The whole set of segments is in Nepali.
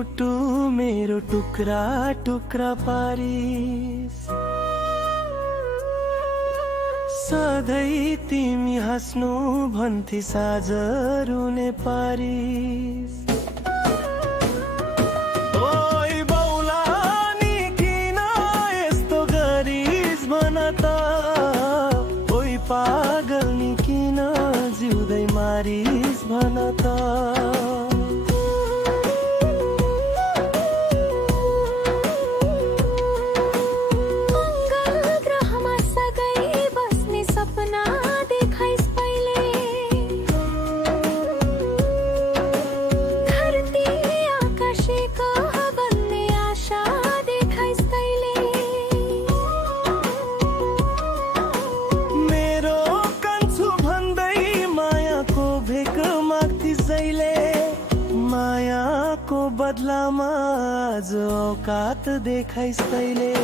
मुटु मेरो टुक्रा टुक्रा पारिस। सधैँ तिमी हाँस्नु भन्थे साँझ रुने पारिस। ओइ बौला नि किन यस्तो गरिस भन त, ओइ पागल नि किन जिउँदै मारिस भन त। मायाको बदलामा आज औकात देखाइस् तैले।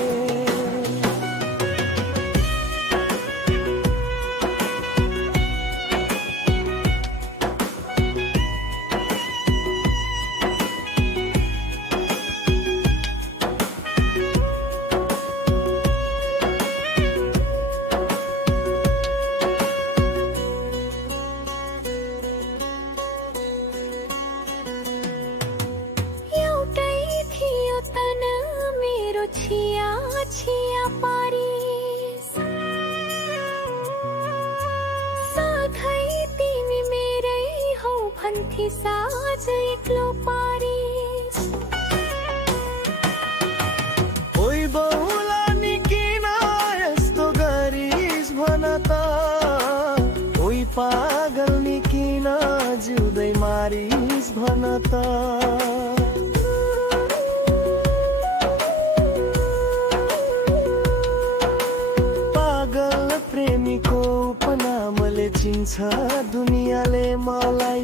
छिया छिया पारिस, सधैँ तिमी मेरै हौ भन्थे साँझ एक्लो पारिस। ओइ बौला नि किन यस्तो गरिस भन त, ओइ पागल नि किन जिउँदै मारिस भन त। प्रेमीको उपनामले चिन्छ दुनियाँले मलाई,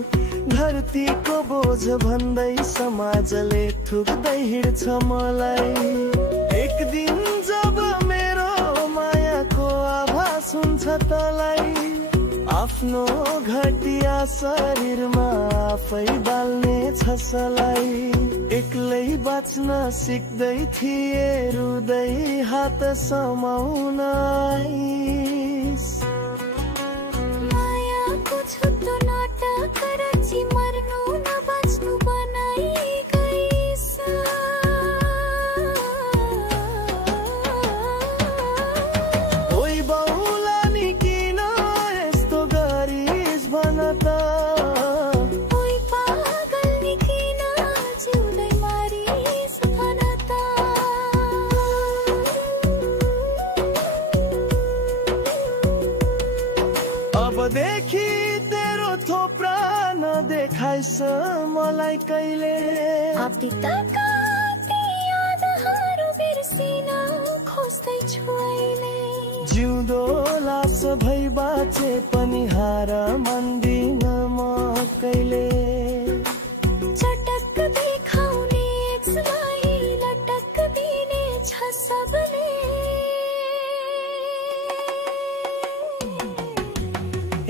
धरतीको बोझ भन्दै समाजले थुक्दै हिँड्छ मलाई। एक दिन जब मेरो मायाको आभास हुन्छ तलाई, आफ्नो घटिया शरीरमा आफै बाल्ने छ सलाई। एक्लै बाँच्न सिक्दै थिए रुँदै हात समाउन आइस। मायाको छुट्टो नाटक रची मर्नु न बाँच्नु बनाइ गइस। ओइ बौला नि किन यस्तो गरिस भन त, ओइ पागल नि किन जिउँदै मारिस भन त। अबदेखि तेरो थोप्रा नदेखाइस मलाई कहिले। अतीतका ती यादहरू बिर्सिन खोज्दैछु अहिले। जिउँदो लास भई बाँचे पनि हार मान्दिन म कहिले। चटक्क देखाउने एक्सलाई लटक्क दिने छ सबले।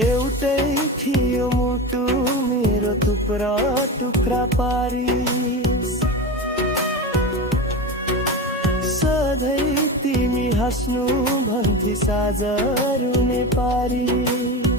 एउटै थियो मुटु मेरो टुक्रा टुक्रा पारिस। सधैँ तिमी हाँस्नु भन्थे साँझ रुने पारिस।